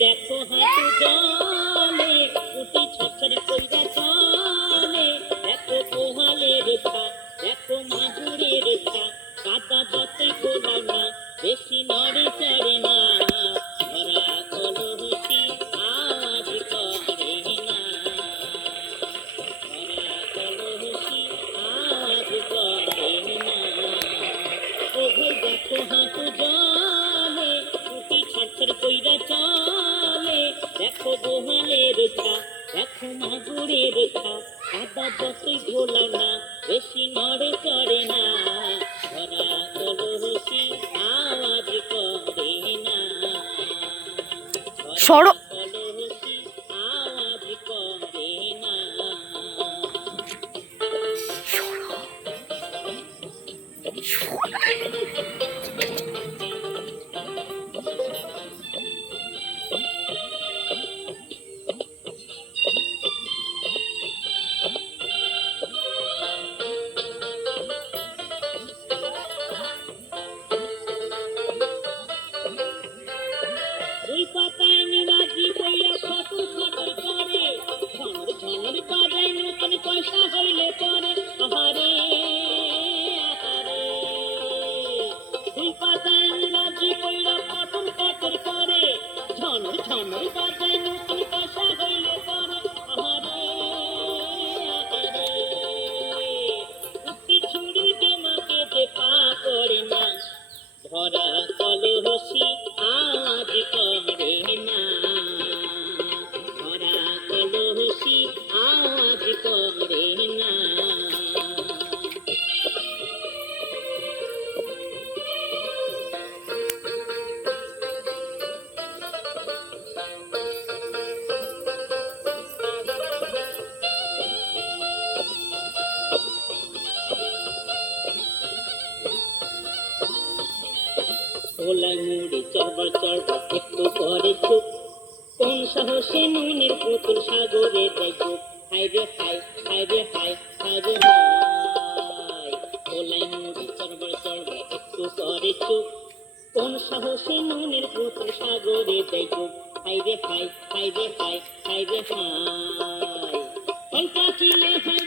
দেখো হাঁটু জলে উঠি ছটছড়ি কইরা চলে দেখো পোহালের ছা দেখো মাগুরের ছা কাদা যতই গোলাও না বেশি নড়ে চড়ে না ধরা কলহসি আওয়াজ করে না ধরা কলহসি আওয়াজ করে না ও ভাই দেখো হাঁটু জলে উঠি ছটছড়ি কইরা চলে দেখো গোহালের ছা দেখো মাগুরের ছা কাদা যতই গোলাও না বেশি নড়ে চড়ে না ধরা কলহসি আওয়াজ করে না সরো কলহসি আওয়াজ করে না দুই পাতায় নিরাজি কইরা ফটু ফটু করে ঝনর ঝনর বাজায় নতুন পয়সা হইলে পরে আহারে আহারে দুই পাতায় নিরাজি কইরা ফটু ফটু করে ঝনর ঝনর বাজায় নতুন পয়সা হইলে পরে আহারে আহারে উক্তি ছুরি দেমাকে দে পা করে না ধরা কলহসি আওয়াজ করে না ধরা কলহসি আওয়াজ করে না ওলাই মুড়ি চরবার চরবার একটু করে চুপ কোন সাহসে নুনের পুতুল সাগরে দেয় চুপ হাই রে হাই হাই রে হাই হাই রে হাই ওলাই মুড়ি চরবার চরবার একটু করে চুপ কোন সাহসে নুনের পুতুল সাগরে দেয় চুপ হাই রে হাই হাই রে হাই হাই রে হাই অল্পা চিলে হাই